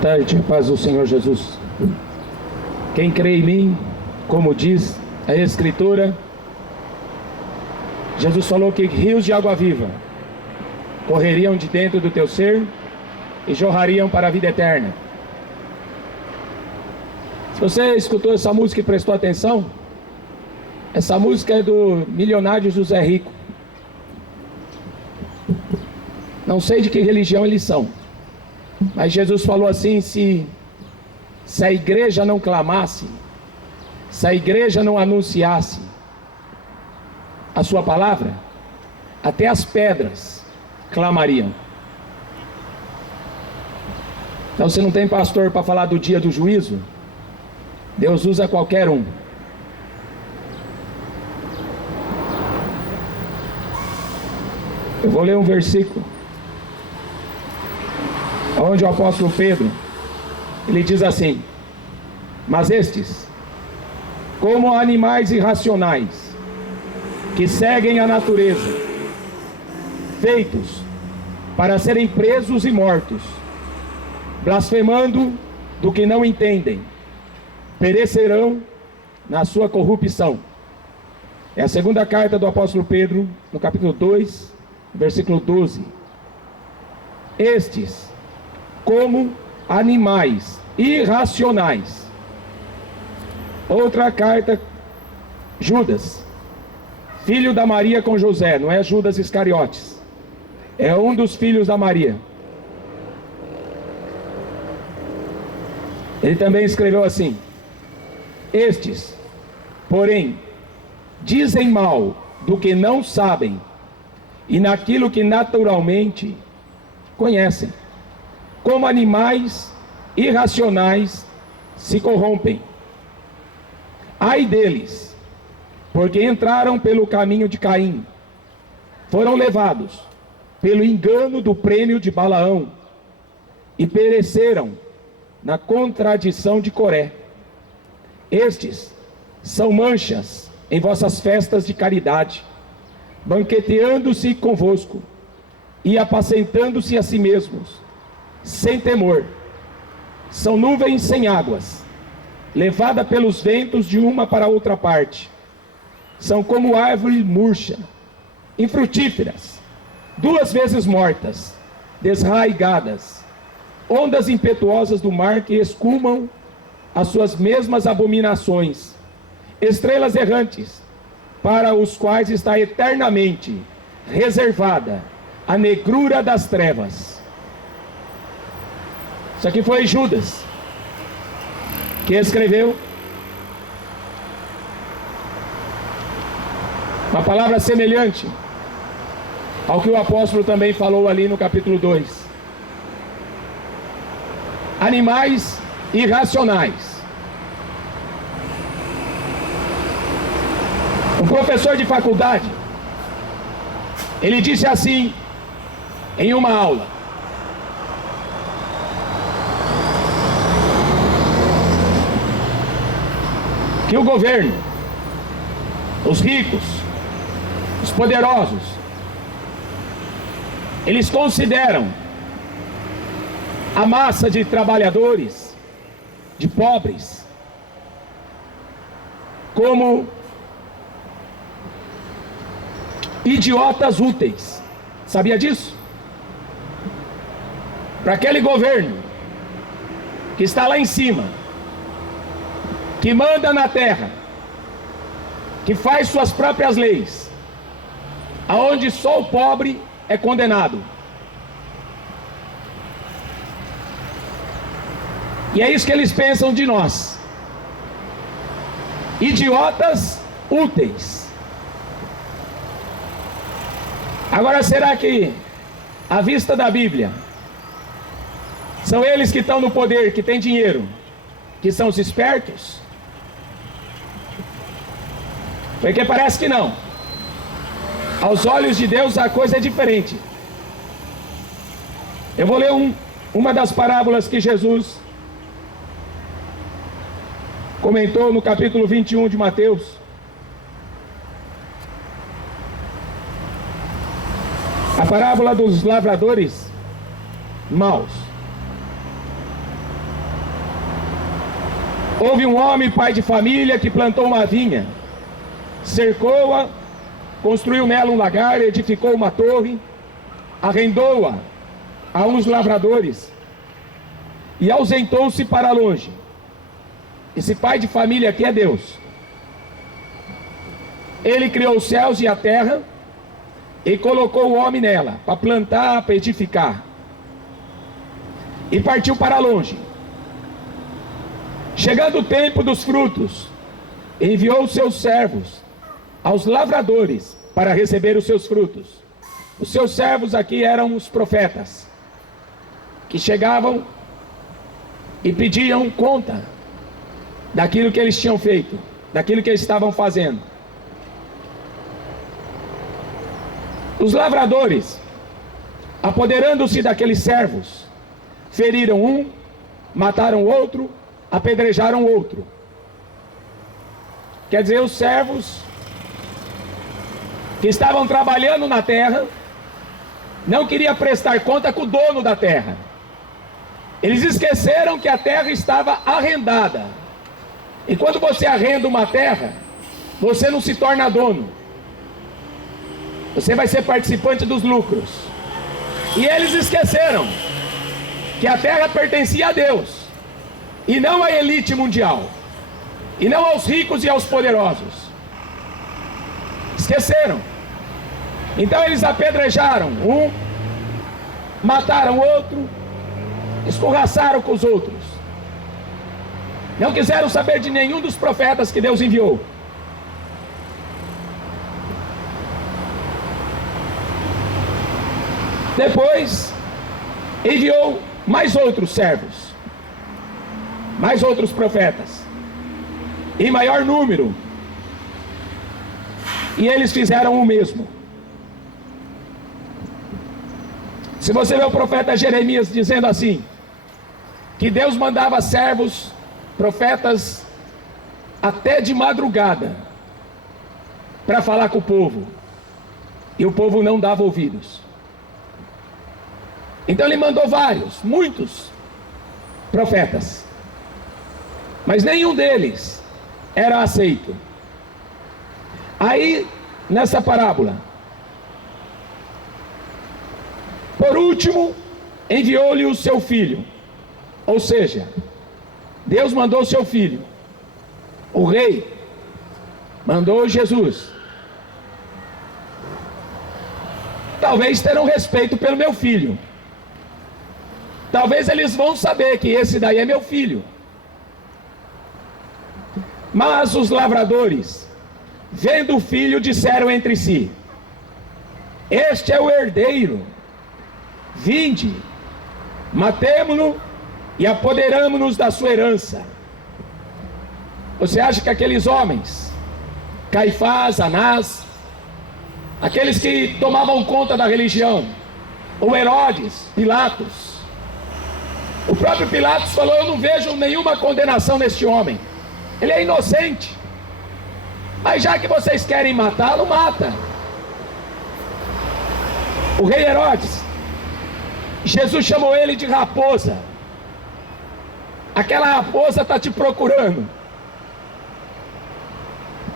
tarde, paz do Senhor Jesus. Quem crê em mim, como diz a Escritura, Jesus falou que rios de água viva correriam de dentro do teu ser e jorrariam para a vida eterna. Se você escutou essa música e prestou atenção, essa música é do milionário José Rico. Não sei de que religião eles são, mas Jesus falou assim: se a igreja não clamasse, se a igreja não anunciasse a sua palavra, até as pedras clamariam. Então, se não tem pastor para falar do dia do juízo, Deus usa qualquer um. Eu vou ler um versículo onde o apóstolo Pedro, ele diz assim: mas estes, como animais irracionais, que seguem a natureza, feitos para serem presos e mortos, blasfemando do que não entendem, perecerão na sua corrupção. É a segunda carta do apóstolo Pedro, no capítulo 2, versículo 12. Estes, como animais irracionais. Outra carta, Judas, filho da Maria com José, não é Judas Iscariotes, é um dos filhos da Maria. Ele também escreveu assim: estes, porém, dizem mal do que não sabem e naquilo que naturalmente conhecem, como animais irracionais se corrompem. Ai deles, porque entraram pelo caminho de Caim, foram levados pelo engano do prêmio de Balaão e pereceram na contradição de Coré. Estes são manchas em vossas festas de caridade, banqueteando-se convosco e apacentando-se a si mesmos, sem temor. São nuvens sem águas, levada pelos ventos de uma para outra parte. São como árvores murcha, infrutíferas, duas vezes mortas, desraigadas, ondas impetuosas do mar que escumam as suas mesmas abominações, estrelas errantes, para os quais está eternamente reservada a negrura das trevas. Isso aqui foi Judas que escreveu uma palavra semelhante ao que o apóstolo também falou ali no capítulo 2. Animais irracionais. Um professor de faculdade, ele disse assim em uma aula: que o governo, os ricos, os poderosos, eles consideram a massa de trabalhadores, de pobres, como idiotas úteis. Sabia disso? Para aquele governo que está lá em cima, que manda na terra, que faz suas próprias leis, aonde só o pobre é condenado. E é isso que eles pensam de nós: idiotas úteis. Agora, será que, à vista da Bíblia, são eles que estão no poder, que têm dinheiro, que são os espertos? Porque parece que não. Aos olhos de Deus a coisa é diferente. Eu vou ler uma das parábolas que Jesus comentou no capítulo 21 de Mateus. A parábola dos lavradores maus. Houve um homem, pai de família, que plantou uma vinha, cercou-a, construiu nela um lagar, edificou uma torre, arrendou-a a uns lavradores e ausentou-se para longe. Esse pai de família aqui é Deus. Ele criou os céus e a terra e colocou o homem nela, para plantar, para edificar. E partiu para longe. Chegando o tempo dos frutos, enviou os seus servos aos lavradores para receber os seus frutos. Os seus servos aqui eram os profetas, que chegavam e pediam conta daquilo que eles tinham feito, daquilo que eles estavam fazendo. Os lavradores, apoderando-se daqueles servos, feriram um, mataram outro, apedrejaram outro. Quer dizer, os servos que estavam trabalhando na terra não queriam prestar conta com o dono da terra. Eles esqueceram que a terra estava arrendada. E quando você arrenda uma terra, você não se torna dono. Você vai ser participante dos lucros. E eles esqueceram que a terra pertencia a Deus, e não à elite mundial, e não aos ricos e aos poderosos. Esqueceram. Então eles apedrejaram um, mataram outro, escorraçaram com os outros. Não quiseram saber de nenhum dos profetas que Deus enviou. Depois enviou mais outros servos, mais outros profetas, em maior número, e eles fizeram o mesmo. Se você vê o profeta Jeremias dizendo assim, que Deus mandava servos, profetas, até de madrugada, para falar com o povo, e o povo não dava ouvidos. Então ele mandou vários, muitos profetas, mas nenhum deles era aceito. Aí, nessa parábola, por último, enviou-lhe o seu filho. Ou seja, Deus mandou o seu filho. O rei mandou Jesus. Talvez terão respeito pelo meu filho. Talvez eles vão saber que esse daí é meu filho. Mas os lavradores, vendo o filho, disseram entre si: este é o herdeiro. Vinde, matemo-no e apoderamo-nos da sua herança. Você acha que aqueles homens, Caifás, Anás, aqueles que tomavam conta da religião, ou Herodes, Pilatos, o próprio Pilatos falou: eu não vejo nenhuma condenação neste homem, ele é inocente, mas já que vocês querem matá-lo, mata. O rei Herodes, Jesus chamou ele de raposa. Aquela raposa está te procurando.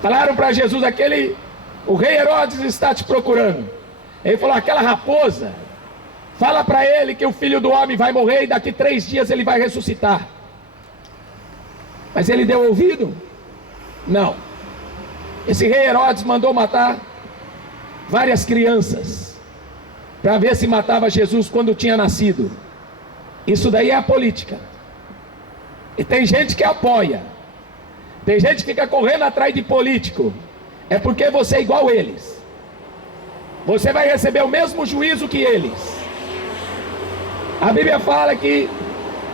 Falaram para Jesus: o rei Herodes está te procurando. Ele falou: aquela raposa, fala para ele que o filho do homem vai morrer e daqui 3 dias ele vai ressuscitar. Mas ele deu ouvido? Não. Esse rei Herodes mandou matar várias crianças para ver se matava Jesus quando tinha nascido. Isso daí é a política. E tem gente que apoia, tem gente que fica correndo atrás de político. É porque você é igual a eles, você vai receber o mesmo juízo que eles. A Bíblia fala que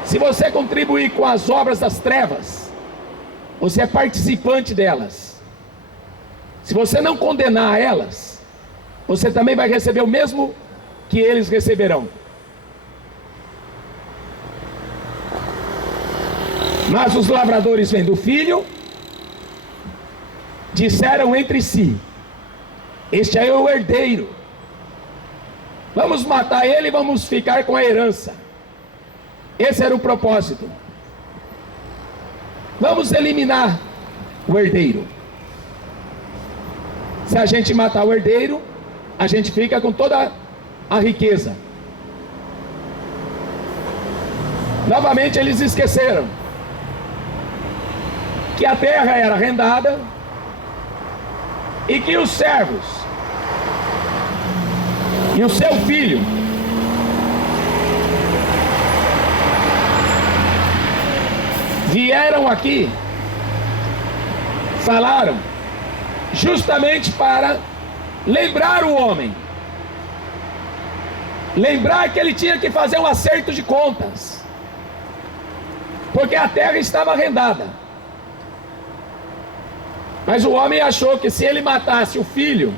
se você contribuir com as obras das trevas, você é participante delas. Se você não condenar elas, você também vai receber o mesmo que eles receberão. Mas os lavradores, vendo o filho, disseram entre si: este é o herdeiro, vamos matar ele e vamos ficar com a herança. Esse era o propósito. vamos eliminar o herdeiro. Se a gente matar o herdeiro, a gente fica com toda a riqueza. Novamente eles esqueceram que a terra era arrendada e que os servos e o seu filho vieram aqui, falaram justamente para lembrar o homem, lembrar que ele tinha que fazer um acerto de contas, porque a terra estava arrendada. Mas o homem achou que se ele matasse o filho,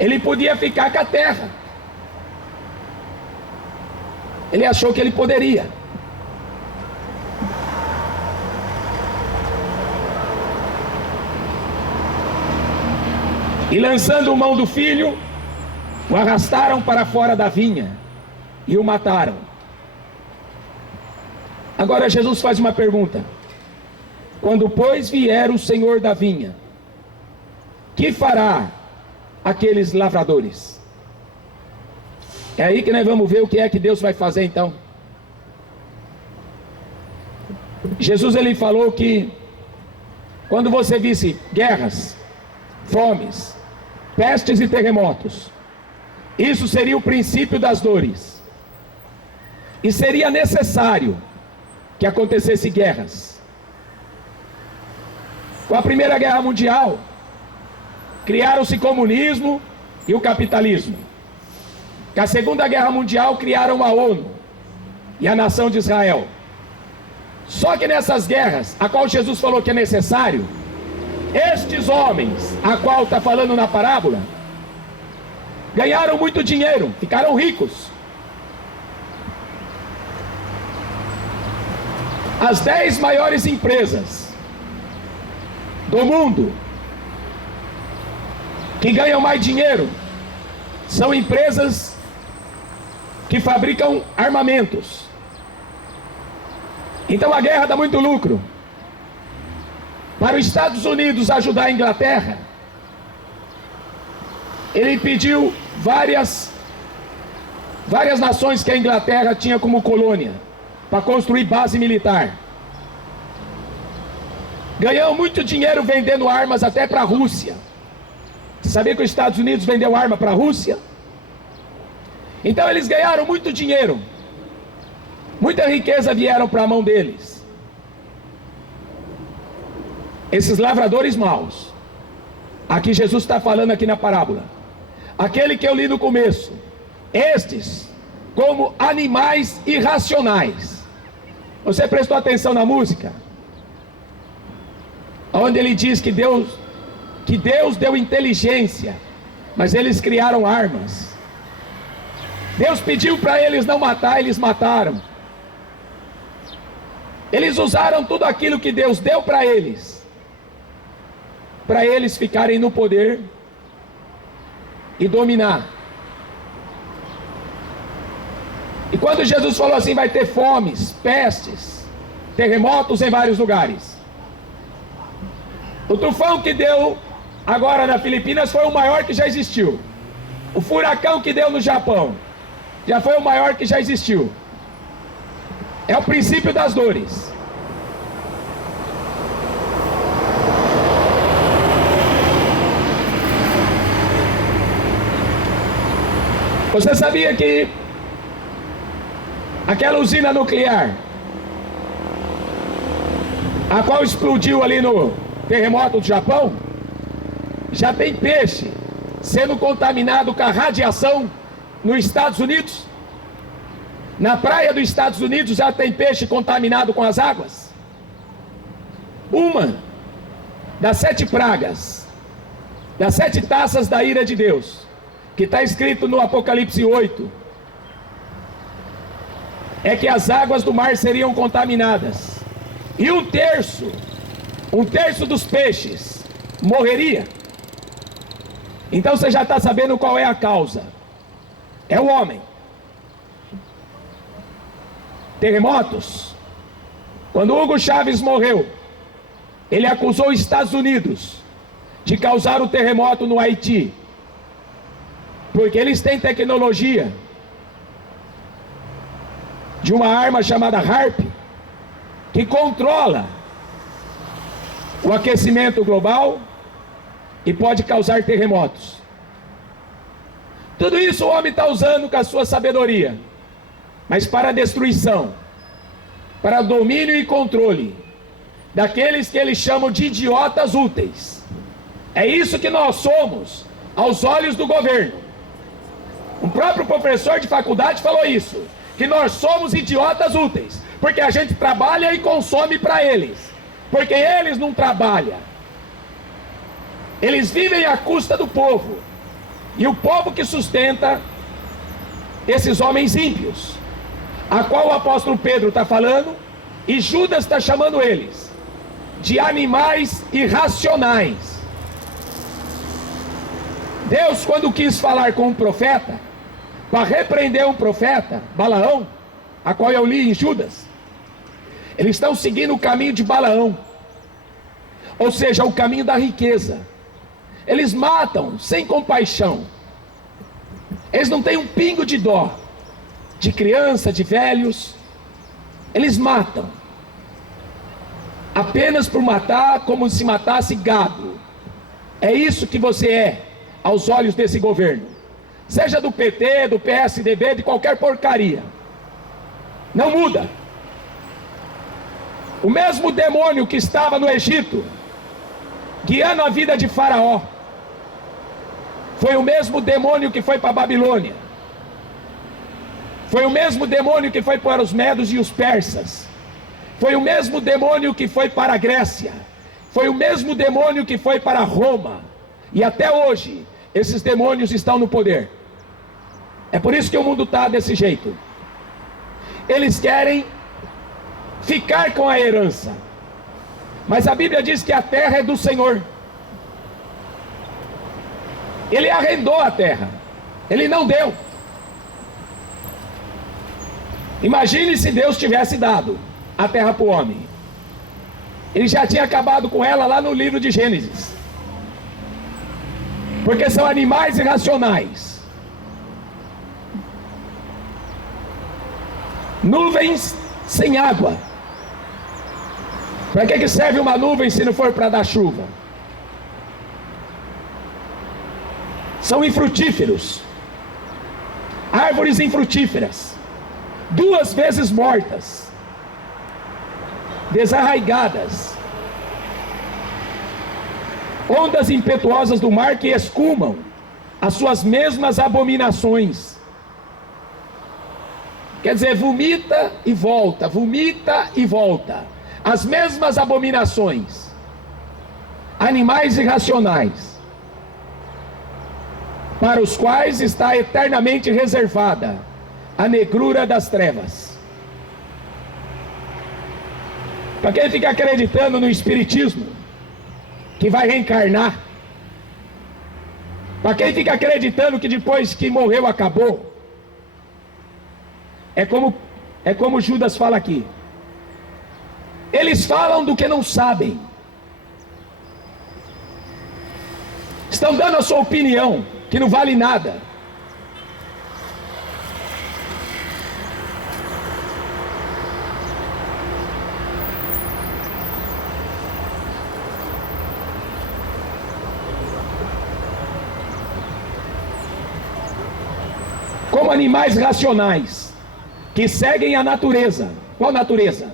ele podia ficar com a terra. Ele achou que ele poderia. E lançando mão do filho, o arrastaram para fora da vinha e o mataram. Agora Jesus faz uma pergunta: quando pois vier o Senhor da vinha, que fará aqueles lavradores? É aí que nós vamos ver o que é que Deus vai fazer então. Jesus ele falou que quando você visse guerras, fomes, pestes e terremotos, isso seria o princípio das dores. E seria necessário que acontecesse guerras. Com a Primeira Guerra Mundial, criaram-se comunismo e o capitalismo. Com a Segunda Guerra Mundial, criaram a ONU e a nação de Israel. Só que nessas guerras, a qual Jesus falou que é necessário, estes homens, a qual está falando na parábola, ganharam muito dinheiro, ficaram ricos. As 10 maiores empresas do mundo que ganham mais dinheiro são empresas que fabricam armamentos. Então a guerra dá muito lucro. Para os Estados Unidos ajudar a Inglaterra, ele pediu várias nações que a Inglaterra tinha como colônia para construir base militar. Ganhou muito dinheiro vendendo armas até para a Rússia. Você sabia que os Estados Unidos vendeu arma para a Rússia? Então eles ganharam muito dinheiro. Muita riqueza vieram para a mão deles. Esses lavradores maus, aqui Jesus está falando aqui na parábola, aquele que eu li no começo, estes como animais irracionais. Você prestou atenção na música? Onde ele diz que Deus deu inteligência, mas eles criaram armas. Deus pediu para eles não matar, eles mataram. Eles usaram tudo aquilo que Deus deu para eles ficarem no poder e dominar. E quando Jesus falou assim, vai ter fomes, pestes, terremotos em vários lugares. O tufão que deu agora na Filipinas foi o maior que já existiu. O furacão que deu no Japão já foi o maior que já existiu. É o princípio das dores. Você sabia que aquela usina nuclear, a qual explodiu ali no terremoto do Japão, já tem peixe sendo contaminado com a radiação nos Estados Unidos? Na praia dos Estados Unidos já tem peixe contaminado com as águas? Uma das 7 pragas, das 7 taças da ira de Deus, que está escrito no Apocalipse 8, é que as águas do mar seriam contaminadas, e um terço dos peixes morreria. Então você já está sabendo qual é a causa. É o homem. Terremotos. Quando Hugo Chávez morreu, Ele acusou os Estados Unidos de causar o terremoto no Haiti, porque eles têm tecnologia de uma arma chamada HAARP, que controla o aquecimento global e pode causar terremotos. Tudo isso o homem está usando com a sua sabedoria, mas para a destruição, para domínio e controle daqueles que eles chamam de idiotas úteis. É isso que nós somos aos olhos do governo. Um próprio professor de faculdade falou isso, que nós somos idiotas úteis, porque a gente trabalha e consome para eles, porque eles não trabalham. Eles vivem à custa do povo, e o povo que sustenta esses homens ímpios, a qual o apóstolo Pedro está falando, e Judas está chamando eles de animais irracionais. Deus, quando quis falar com um profeta, para repreender um profeta, Balaão, a qual eu li em Judas, eles estão seguindo o caminho de Balaão, ou seja, o caminho da riqueza. Eles matam sem compaixão, eles não têm um pingo de dó, de criança, de velhos, eles matam, apenas por matar, como se matasse gado. É isso que você é, aos olhos desse governo, seja do PT, do PSDB, de qualquer porcaria, não muda. O mesmo demônio que estava no Egito, guiando a vida de Faraó, foi o mesmo demônio que foi para a Babilônia, foi o mesmo demônio que foi para os medos e os persas, foi o mesmo demônio que foi para a Grécia, foi o mesmo demônio que foi para Roma, e até hoje esses demônios estão no poder. É por isso que o mundo está desse jeito. Eles querem ficar com a herança, mas a Bíblia diz que a terra é do Senhor. Ele arrendou a terra, ele não deu. Imagine se Deus tivesse dado a terra para o homem. Ele já tinha acabado com ela lá no livro de Gênesis, porque são animais irracionais. Nuvens sem água. Para que serve uma nuvem se não for para dar chuva? São infrutíferos, árvores infrutíferas, 2 vezes mortas, desarraigadas, ondas impetuosas do mar que escumam as suas mesmas abominações. Quer dizer, vomita e volta, as mesmas abominações. Animais irracionais, para os quais está eternamente reservada a negrura das trevas. Para quem fica acreditando no espiritismo, que vai reencarnar, para quem fica acreditando que depois que morreu acabou, é como Judas fala aqui. Eles falam do que não sabem, estão dando a sua opinião, que não vale nada. Como animais racionais, que seguem a natureza. Qual natureza?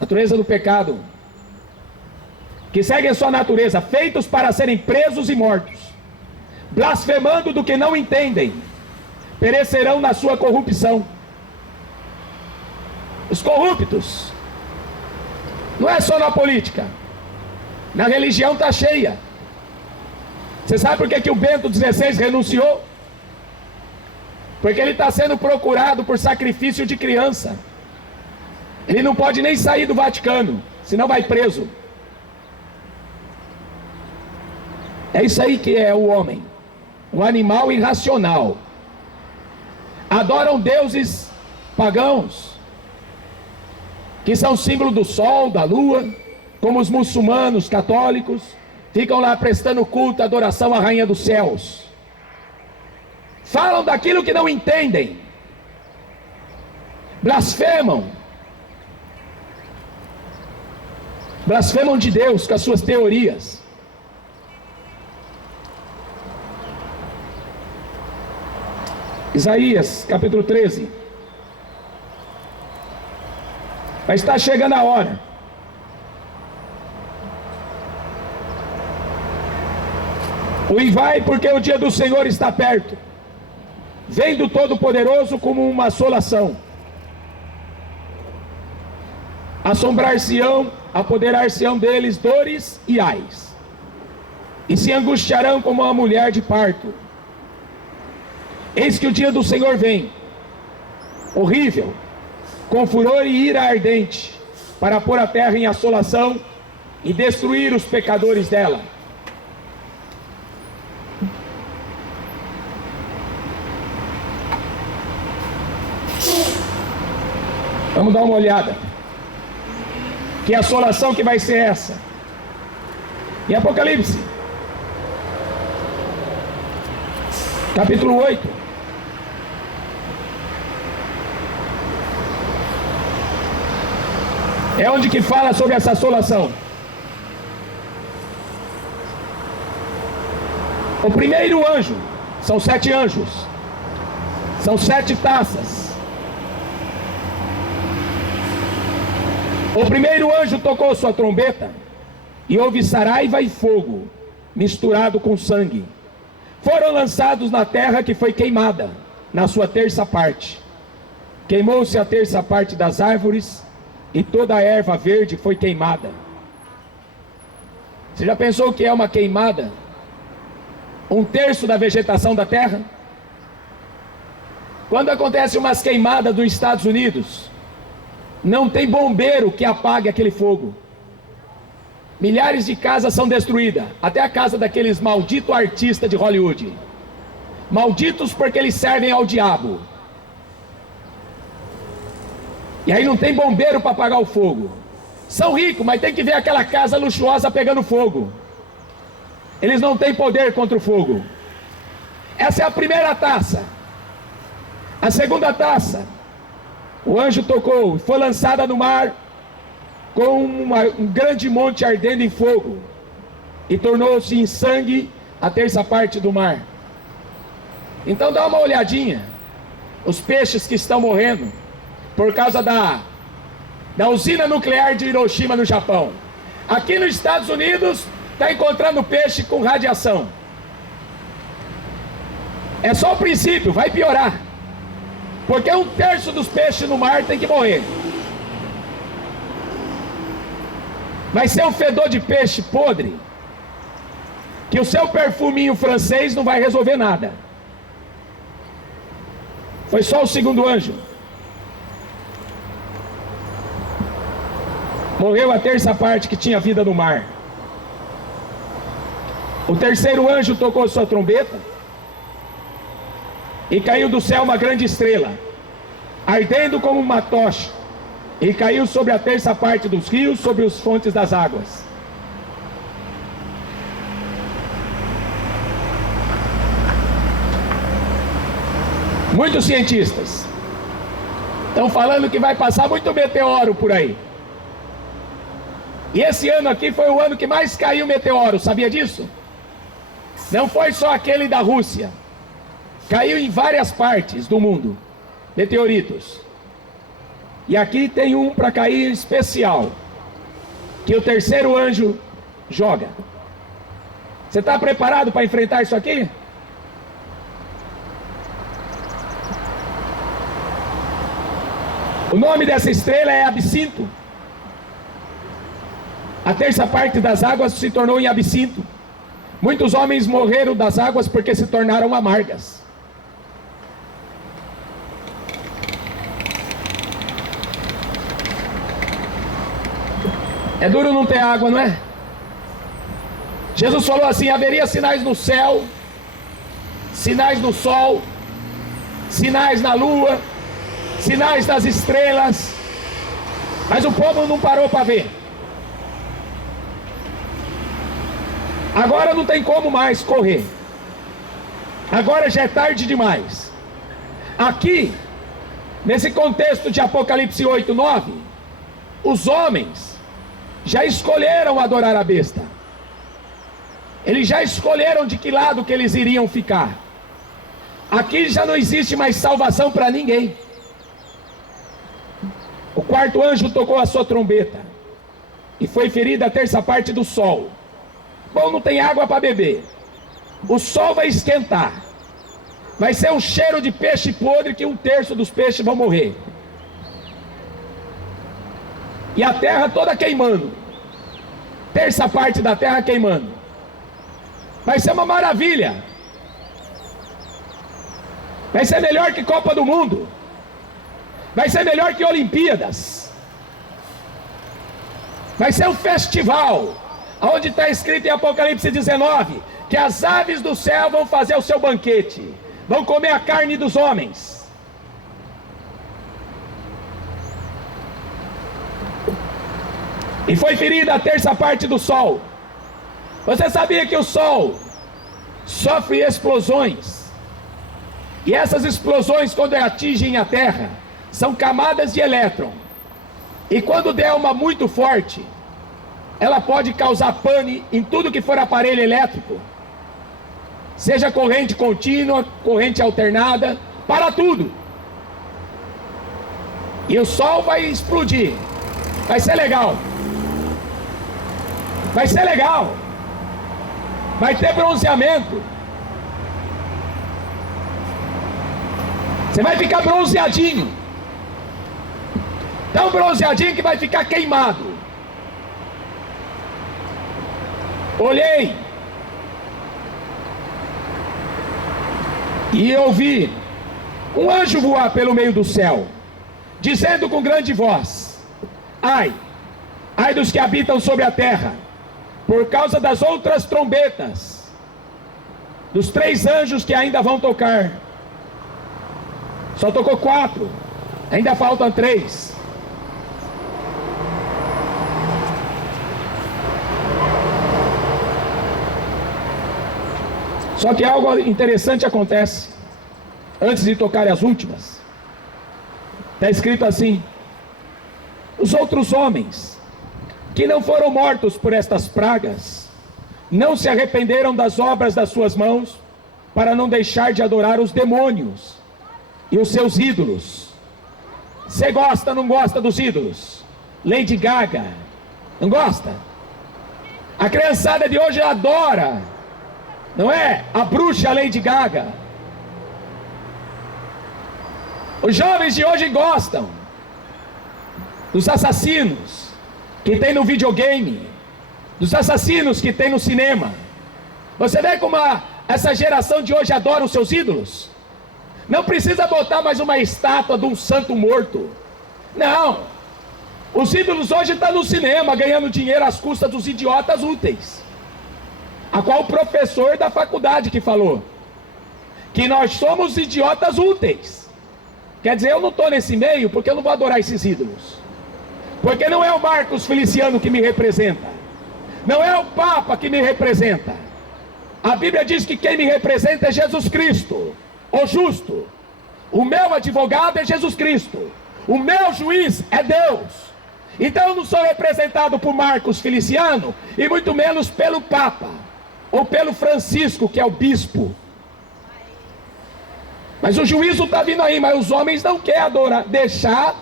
Natureza do pecado. Que seguem a sua natureza, feitos para serem presos e mortos, blasfemando do que não entendem, perecerão na sua corrupção. Os corruptos, não é só na política, na religião está cheia. Você sabe por que o Bento XVI renunciou? Porque ele está sendo procurado por sacrifício de criança. Ele não pode nem sair do Vaticano, senão vai preso. É isso aí que é o homem, um animal irracional. Adoram deuses pagãos, que são símbolo do sol, da lua, como os muçulmanos, católicos, ficam lá prestando culto, adoração à Rainha dos Céus. Falam daquilo que não entendem. Blasfemam. Blasfemam de Deus com as suas teorias. Isaías, capítulo 13. Mas está chegando a hora. Uivai, porque o dia do Senhor está perto. Vem do Todo-Poderoso como uma assolação. Assombrar-se-ão, apoderar-se-ão deles dores e ais. E se angustiarão como uma mulher de parto. Eis que o dia do Senhor vem, horrível, com furor e ira ardente, para pôr a terra em assolação e destruir os pecadores dela. Vamos dar uma olhada. Que assolação que vai ser essa? Em Apocalipse, capítulo 8. É onde que fala sobre essa assolação. O primeiro anjo, são 7 anjos, são 7 taças. O primeiro anjo tocou sua trombeta, e houve saraiva e fogo, misturado com sangue. Foram lançados na terra que foi queimada, na sua terça parte. Queimou-se a terça parte das árvores, e toda a erva verde foi queimada. Você já pensou o que é uma queimada? 1/3 da vegetação da terra? Quando acontece umas queimadas nos Estados Unidos, não tem bombeiro que apague aquele fogo. Milhares de casas são destruídas, até a casa daqueles malditos artistas de Hollywood. Malditos porque eles servem ao diabo. E aí não tem bombeiro para apagar o fogo. São ricos, mas tem que ver aquela casa luxuosa pegando fogo. Eles não têm poder contra o fogo. Essa é a primeira taça. A segunda taça, o anjo tocou, foi lançada no mar com um grande monte ardendo em fogo, e tornou-se em sangue a terça parte do mar. Então dá uma olhadinha, os peixes que estão morrendo por causa da usina nuclear de Hiroshima no Japão. Aqui nos Estados Unidos está encontrando peixe com radiação. É só o princípio, vai piorar. Porque 1/3 dos peixes no mar tem que morrer. Vai ser um fedor de peixe podre, que o seu perfuminho francês não vai resolver nada. Foi só o segundo anjo. Morreu a terça parte que tinha vida no mar. O terceiro anjo tocou sua trombeta, e caiu do céu uma grande estrela, ardendo como uma tocha, e caiu sobre a terça parte dos rios, sobre as fontes das águas. Muitos cientistas estão falando que vai passar muito meteoro por aí. E esse ano aqui foi o ano que mais caiu meteoro, sabia disso? Não foi só aquele da Rússia. Caiu em várias partes do mundo, meteoritos. E aqui tem um para cair especial, que o terceiro anjo joga. Você está preparado para enfrentar isso aqui? O nome dessa estrela é Absinto. A terça parte das águas se tornou em absinto. Muitos homens morreram das águas porque se tornaram amargas. É duro não ter água, não é? Jesus falou assim: haveria sinais no céu, sinais no sol, sinais na lua, sinais nas estrelas, mas o povo não parou para ver. Agora não tem como mais correr. Agora já é tarde demais. Aqui, nesse contexto de Apocalipse 8, 9, os homens já escolheram adorar a besta. Eles já escolheram de que lado que eles iriam ficar. Aqui já não existe mais salvação para ninguém. O quarto anjo tocou a sua trombeta e foi ferida a terça parte do sol. Bom, não tem água para beber. O sol vai esquentar. Vai ser um cheiro de peixe podre que 1/3 dos peixes vão morrer. E a terra toda queimando. Terça parte da terra queimando. Vai ser uma maravilha. Vai ser melhor que Copa do Mundo. Vai ser melhor que Olimpíadas. Vai ser um festival, onde está escrito em Apocalipse 19, que as aves do céu vão fazer o seu banquete, vão comer a carne dos homens. E foi ferida a terça parte do sol. Você sabia que o sol sofre explosões? E essas explosões, quando atingem a terra, são camadas de elétron. E quando der uma muito forte, ela pode causar pane em tudo que for aparelho elétrico. Seja corrente contínua, corrente alternada, para tudo. E o sol vai explodir. Vai ser legal. Vai ser legal. Vai ter bronzeamento. Você vai ficar bronzeadinho. Tão bronzeadinho que vai ficar queimado. Olhei e eu vi um anjo voar pelo meio do céu, dizendo com grande voz: ai, ai dos que habitam sobre a terra, por causa das outras trombetas, dos 3 anjos que ainda vão tocar. Só tocou 4, ainda faltam 3. Só que algo interessante acontece antes de tocar as últimas. Está escrito assim: os outros homens que não foram mortos por estas pragas não se arrependeram das obras das suas mãos, para não deixar de adorar os demônios e os seus ídolos. Você gosta ou não gosta dos ídolos? Lady Gaga, não gosta? A criançada de hoje adora, não é? A bruxa Lady Gaga. Os jovens de hoje gostam dos assassinos que tem no videogame, dos assassinos que tem no cinema. Você vê como essa geração de hoje adora os seus ídolos? Não precisa botar mais uma estátua de um santo morto. Não. Os ídolos hoje estão no cinema, ganhando dinheiro às custas dos idiotas úteis. A qual o professor da faculdade que falou que nós somos idiotas úteis. Quer dizer, eu não estou nesse meio porque eu não vou adorar esses ídolos. Porque não é o Marcos Feliciano que me representa. Não é o Papa que me representa. A Bíblia diz que quem me representa é Jesus Cristo, o justo. O meu advogado é Jesus Cristo. O meu juiz é Deus. Então eu não sou representado por Marcos Feliciano e muito menos pelo Papa ou pelo Francisco, que é o bispo. Mas o juízo está vindo aí, mas os homens não querem deixar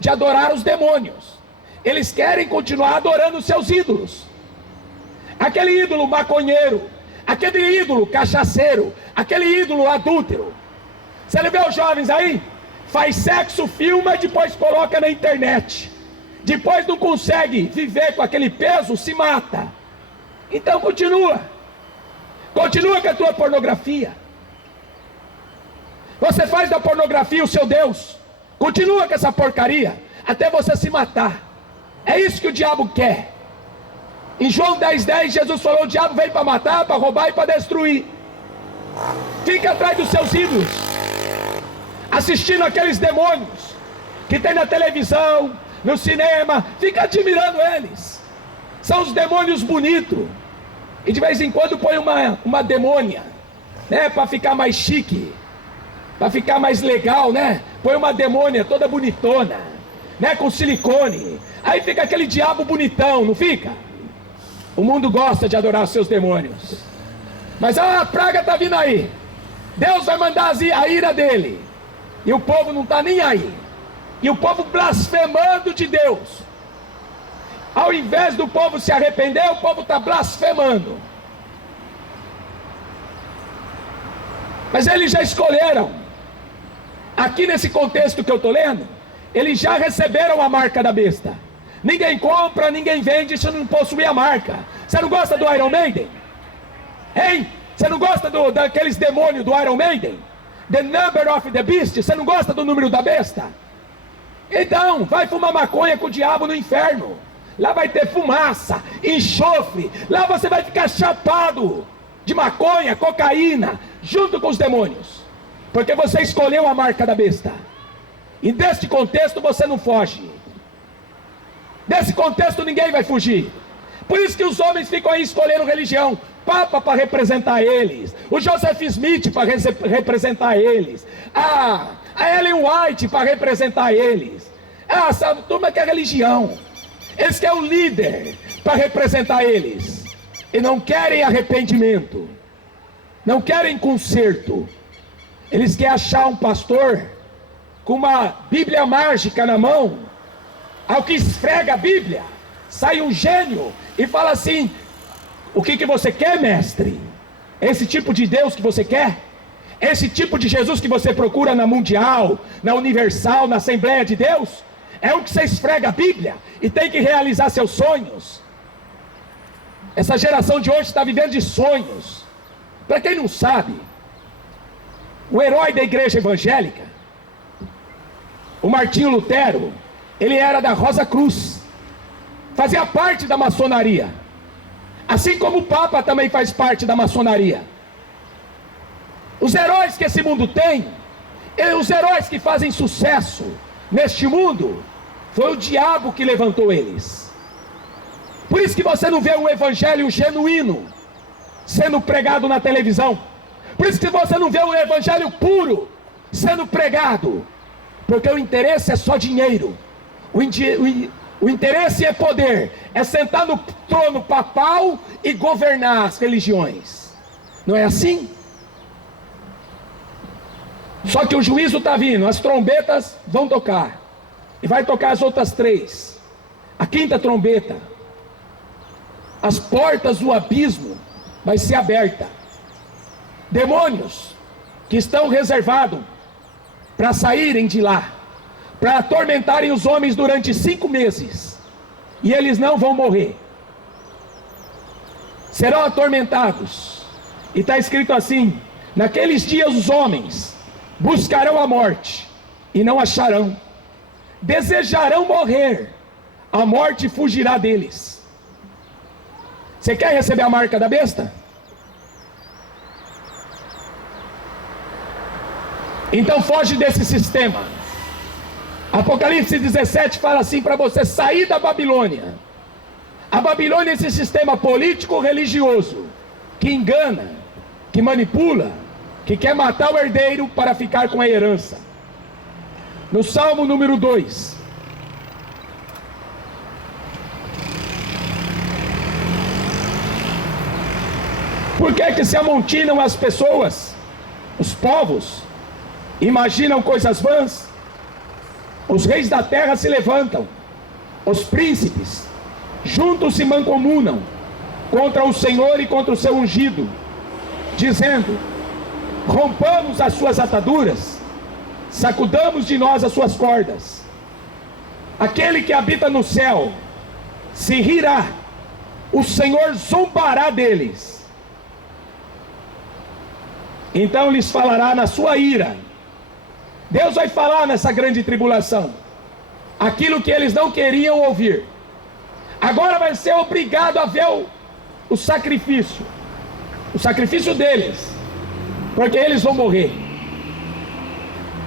de adorar os demônios. Eles querem continuar adorando os seus ídolos. Aquele ídolo maconheiro, aquele ídolo cachaceiro, aquele ídolo adúltero. Você vê os jovens aí? Faz sexo, filma e depois coloca na internet. Depois não consegue viver com aquele peso, se mata. Então continua. Continua com a tua pornografia. Você faz da pornografia o seu Deus. Continua com essa porcaria até você se matar. É isso que o diabo quer. Em João 10:10, Jesus falou: o diabo veio para matar, para roubar e para destruir. Fica atrás dos seus ídolos, assistindo aqueles demônios que tem na televisão, no cinema. Fica admirando eles. São os demônios bonitos. E de vez em quando põe uma demônia, né? Para ficar mais chique, para ficar mais legal, né? Põe uma demônia toda bonitona, né? Com silicone. Aí fica aquele diabo bonitão, não fica? O mundo gosta de adorar os seus demônios. Mas a praga está vindo aí. Deus vai mandar a ira dele. E o povo não está nem aí. E o povo blasfemando de Deus. Ao invés do povo se arrepender, o povo está blasfemando. Mas eles já escolheram. Aqui nesse contexto que eu estou lendo, eles já receberam a marca da besta. Ninguém compra, ninguém vende se não possuir a marca. Você não gosta do Iron Maiden? Hein? Você não gosta daqueles demônios do Iron Maiden? The Number of the Beast? Você não gosta do número da besta? Então, vai fumar maconha com o diabo no inferno. Lá vai ter fumaça, enxofre. Lá você vai ficar chapado de maconha, cocaína, junto com os demônios. Porque você escolheu a marca da besta. E deste contexto você não foge. Desse contexto ninguém vai fugir. Por isso que os homens ficam aí escolhendo religião. Papa para representar eles. O Joseph Smith para representar eles. A Ellen White para representar eles. Essa turma quer religião. Eles querem o líder para representar eles. E não querem arrependimento. Não querem conserto. Eles querem achar um pastor com uma Bíblia mágica na mão. Ao que esfrega a Bíblia, sai um gênio e fala assim: o que você quer, mestre? Esse tipo de Deus que você quer? Esse tipo de Jesus que você procura na Mundial, na Universal, na Assembleia de Deus? É o que você esfrega a Bíblia e tem que realizar seus sonhos. Essa geração de hoje está vivendo de sonhos. Para quem não sabe, o herói da igreja evangélica, o Martinho Lutero, ele era da Rosa Cruz, fazia parte da maçonaria, assim como o Papa também faz parte da maçonaria. Os heróis que esse mundo tem, os heróis que fazem sucesso neste mundo, foi o diabo que levantou eles. Por isso que você não vê um evangelho genuíno sendo pregado na televisão. Por isso que você não vê um evangelho puro sendo pregado, porque o interesse é só dinheiro. O interesse é poder, é sentar no trono papal e governar as religiões. Não é assim? Só que o juízo está vindo, as trombetas vão tocar. E vai tocar as outras 3. A 5ª trombeta. As portas do abismo vai ser aberta. Demônios que estão reservados para saírem de lá, para atormentarem os homens durante 5 meses. E eles não vão morrer. Serão atormentados. E está escrito assim: naqueles dias os homens buscarão a morte e não acharão. Desejarão morrer, a morte fugirá deles. Você quer receber a marca da besta? Então foge desse sistema. Apocalipse 17 fala assim para você sair da Babilônia. A Babilônia é esse sistema político religioso que engana, que manipula, que quer matar o herdeiro para ficar com a herança. No Salmo número 2, por que se amontinam as pessoas, os povos, imaginam coisas vãs? Os reis da terra se levantam, os príncipes juntos se mancomunam contra o Senhor e contra o seu ungido, dizendo: rompamos as suas ataduras, sacudamos de nós as suas cordas. Aquele que habita no céu se rirá, o Senhor zombará deles. Então lhes falará na sua ira. Deus vai falar nessa grande tribulação aquilo que eles não queriam ouvir. Agora vai ser obrigado a ver o sacrifício deles, porque eles vão morrer,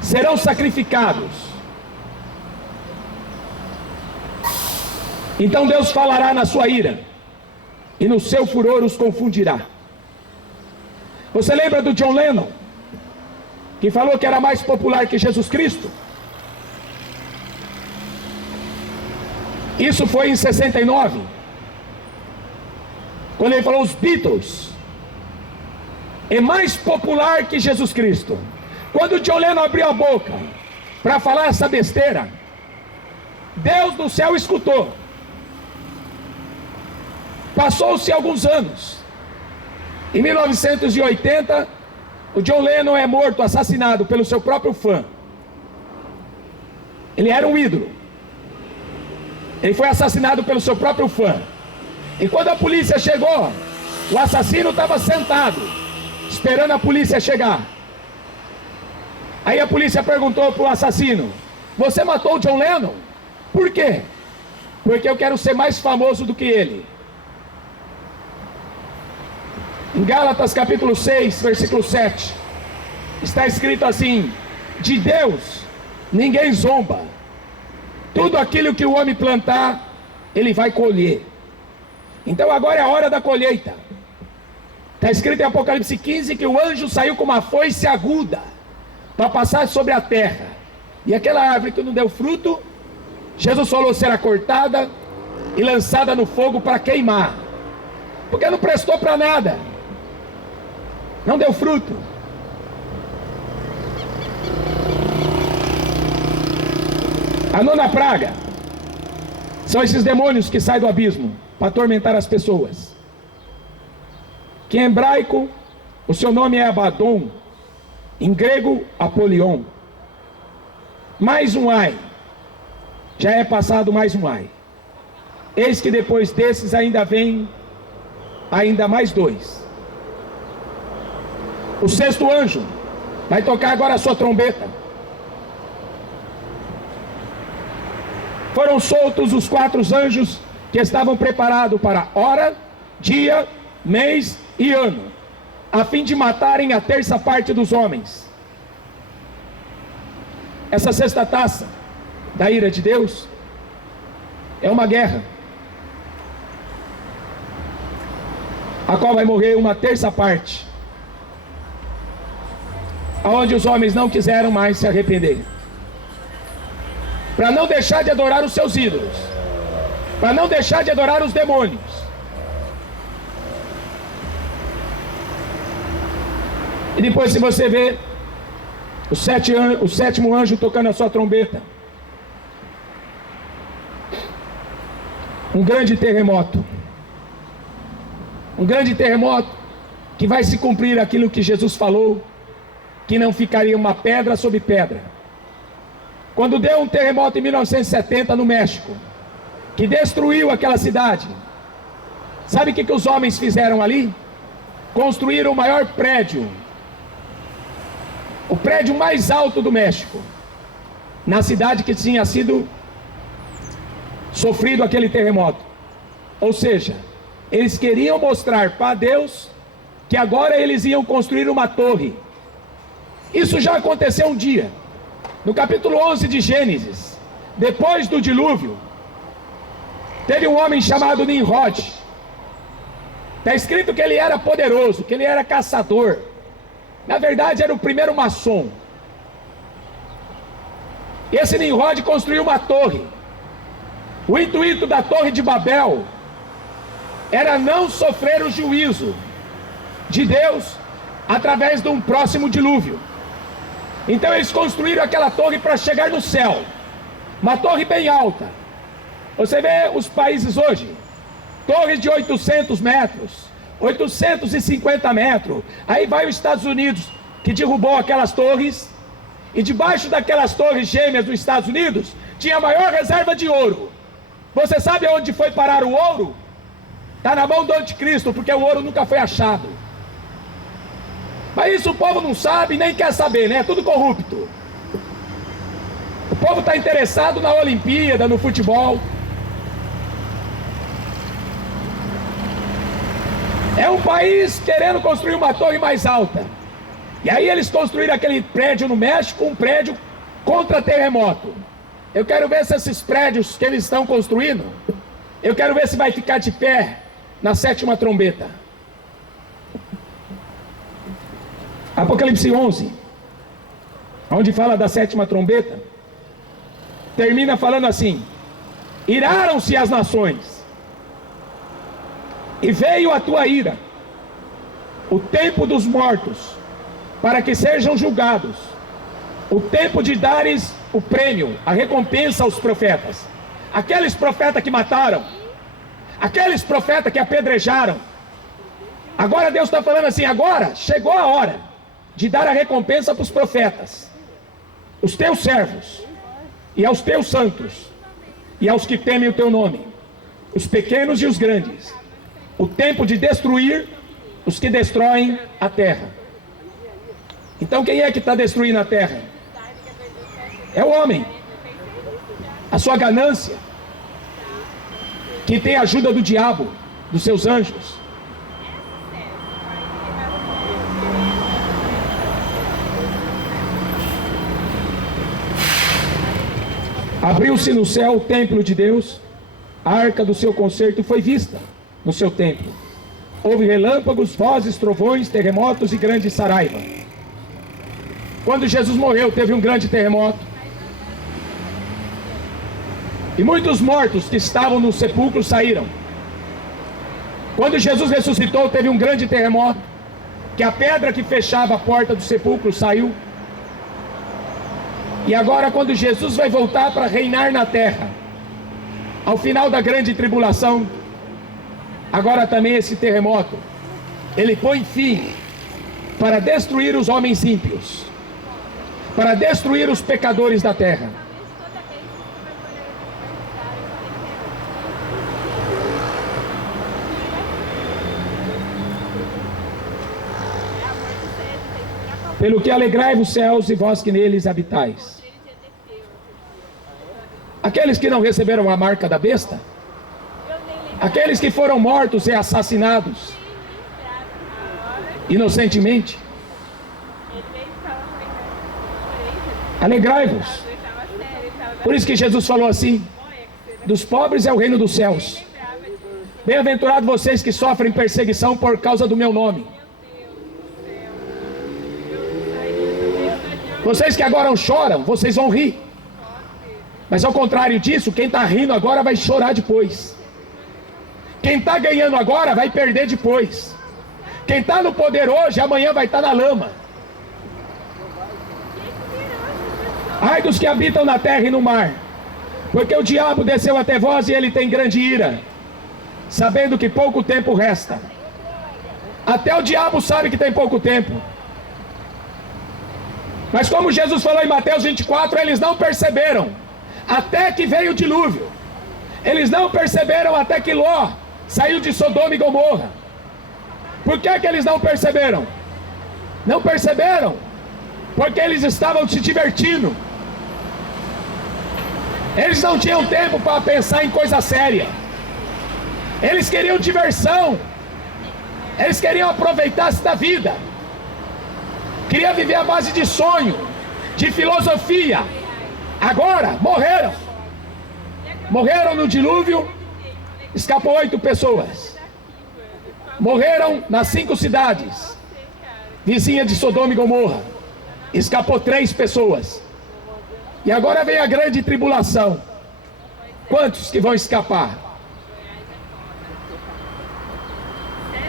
serão sacrificados. Então Deus falará na sua ira e no seu furor os confundirá. Você lembra do John Lennon, que falou que era mais popular que Jesus Cristo? Isso foi em 69, quando ele falou: os Beatles é mais popular que Jesus Cristo. Quando o John Lennon abriu a boca para falar essa besteira, Deus do céu escutou. Passou-se alguns anos. Em 1980, o John Lennon é morto, assassinado pelo seu próprio fã. Ele era um ídolo. Ele foi assassinado pelo seu próprio fã. E quando a polícia chegou, o assassino estava sentado, esperando a polícia chegar. Aí a polícia perguntou para o assassino: você matou o John Lennon? Por quê? Porque eu quero ser mais famoso do que ele. Em Gálatas capítulo 6, versículo 7, está escrito assim: de Deus ninguém zomba. Tudo aquilo que o homem plantar, ele vai colher. Então agora é a hora da colheita. Está escrito em Apocalipse 15 que o anjo saiu com uma foice aguda para passar sobre a terra. E aquela árvore que não deu fruto, Jesus falou será cortada e lançada no fogo para queimar. Porque não prestou para nada. Não deu fruto. A nona praga são esses demônios que saem do abismo para atormentar as pessoas. Que em hebraico o seu nome é Abaddon, em grego Apolion. Mais um ai. Já é passado mais um ai. Eis que depois desses ainda vem ainda mais dois. O sexto anjo vai tocar agora a sua trombeta. Foram soltos os 4 anjos que estavam preparados para hora, dia, mês e ano, a fim de matarem a terça parte dos homens. Essa sexta taça da ira de Deus é uma guerra, a qual vai morrer uma terça parte, aonde os homens não quiseram mais se arrepender, para não deixar de adorar os seus ídolos, para não deixar de adorar os demônios. E depois, se você vê o sétimo anjo tocando a sua trombeta, um grande terremoto que vai se cumprir aquilo que Jesus falou, que não ficaria uma pedra sobre pedra. Quando deu um terremoto em 1970 no México, que destruiu aquela cidade, sabe o que os homens fizeram ali? Construíram o maior prédio, o prédio mais alto do México, na cidade que tinha sido sofrido aquele terremoto. Ou seja, eles queriam mostrar para Deus que agora eles iam construir uma torre. Isso já aconteceu um dia, no capítulo 11 de Gênesis. Depois do dilúvio, teve um homem chamado Nimrod. Está escrito que ele era poderoso, que ele era caçador. Na verdade era o primeiro maçom. E esse Nimrod construiu uma torre. O intuito da Torre de Babel era não sofrer o juízo de Deus através de um próximo dilúvio. Então eles construíram aquela torre para chegar no céu, uma torre bem alta. Você vê os países hoje, torres de 800 metros, 850 metros. Aí vai os Estados Unidos, que derrubou aquelas torres, e debaixo daquelas torres gêmeas dos Estados Unidos tinha a maior reserva de ouro. Você sabe onde foi parar o ouro? Está na mão do anticristo, porque o ouro nunca foi achado. Mas isso o povo não sabe, nem quer saber, né? É tudo corrupto. O povo está interessado na Olimpíada, no futebol. É um país querendo construir uma torre mais alta. E aí eles construíram aquele prédio no México, um prédio contra terremoto. Eu quero ver se esses prédios que eles estão construindo, eu quero ver se vai ficar de pé na sétima trombeta. Apocalipse 11, onde fala da sétima trombeta, termina falando assim: iraram-se as nações, e veio a tua ira, o tempo dos mortos, para que sejam julgados, o tempo de dares o prêmio, a recompensa aos profetas, aqueles profetas que mataram, aqueles profetas que apedrejaram. Agora Deus está falando assim: agora chegou a hora de dar a recompensa para os profetas, os teus servos, e aos teus santos, e aos que temem o teu nome, os pequenos e os grandes, o tempo de destruir os que destroem a terra. Então quem é que está destruindo a terra? É o homem, a sua ganância, que tem a ajuda do diabo, dos seus anjos. Abriu-se no céu o templo de Deus, a arca do seu concerto foi vista no seu templo. Houve relâmpagos, vozes, trovões, terremotos e grande saraiva. Quando Jesus morreu, teve um grande terremoto. E muitos mortos que estavam no sepulcro saíram. Quando Jesus ressuscitou, teve um grande terremoto, que a pedra que fechava a porta do sepulcro saiu. E agora, quando Jesus vai voltar para reinar na terra, ao final da grande tribulação, agora também esse terremoto, ele põe fim para destruir os homens ímpios, para destruir os pecadores da terra. Pelo que alegrai os céus e vós que neles habitais. Aqueles que não receberam a marca da besta, aqueles que foram mortos e assassinados inocentemente, alegrai-vos. Por isso que Jesus falou assim: dos pobres é o reino dos céus. Bem-aventurados vocês que sofrem perseguição por causa do meu nome. Vocês que agora choram, vocês vão rir. Mas ao contrário disso, quem está rindo agora vai chorar depois. Quem está ganhando agora vai perder depois. Quem está no poder hoje, amanhã vai estar na lama. Ai dos que habitam na terra e no mar, porque o diabo desceu até vós e ele tem grande ira, sabendo que pouco tempo resta. Até o diabo sabe que tem pouco tempo. Mas como Jesus falou em Mateus 24, eles não perceberam até que veio o dilúvio. Eles não perceberam até que Ló saiu de Sodoma e Gomorra. Por que que eles não perceberam? Não perceberam porque eles estavam se divertindo. Eles não tinham tempo para pensar em coisa séria. Eles queriam diversão. Eles queriam aproveitar-se da vida. Queria viver à base de sonho, de filosofia. Agora, morreram. Morreram no dilúvio, escapou 8 pessoas. Morreram nas 5 cidades vizinhas de Sodoma e Gomorra, escapou 3 pessoas. E agora vem a grande tribulação. Quantos que vão escapar?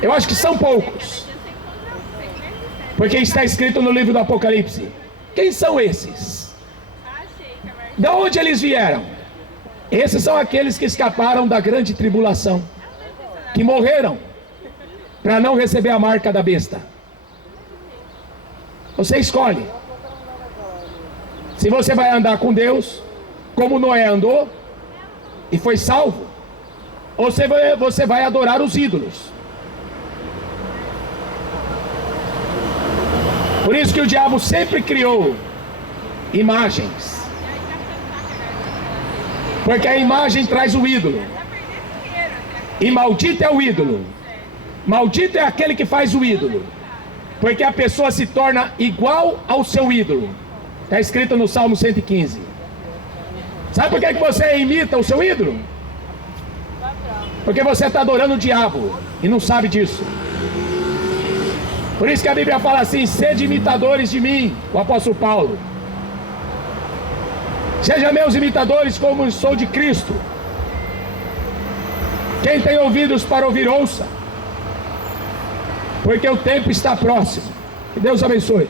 Eu acho que são poucos. Porque está escrito no livro do Apocalipse. Quem são esses? De onde eles vieram? Esses são aqueles que escaparam da grande tribulação, que morreram para não receber a marca da besta. Você escolhe se você vai andar com Deus, como Noé andou e foi salvo, ou se você vai adorar os ídolos. Por isso que o diabo sempre criou imagens, porque a imagem traz o ídolo. E maldito é o ídolo. Maldito é aquele que faz o ídolo, porque a pessoa se torna igual ao seu ídolo. Está escrito no Salmo 115. Sabe por que você imita o seu ídolo? Porque você está adorando o diabo e não sabe disso. Por isso que a Bíblia fala assim: sede imitadores de mim, o apóstolo Paulo. Sejam meus imitadores como sou de Cristo. Quem tem ouvidos para ouvir, ouça. Porque o tempo está próximo. Que Deus abençoe.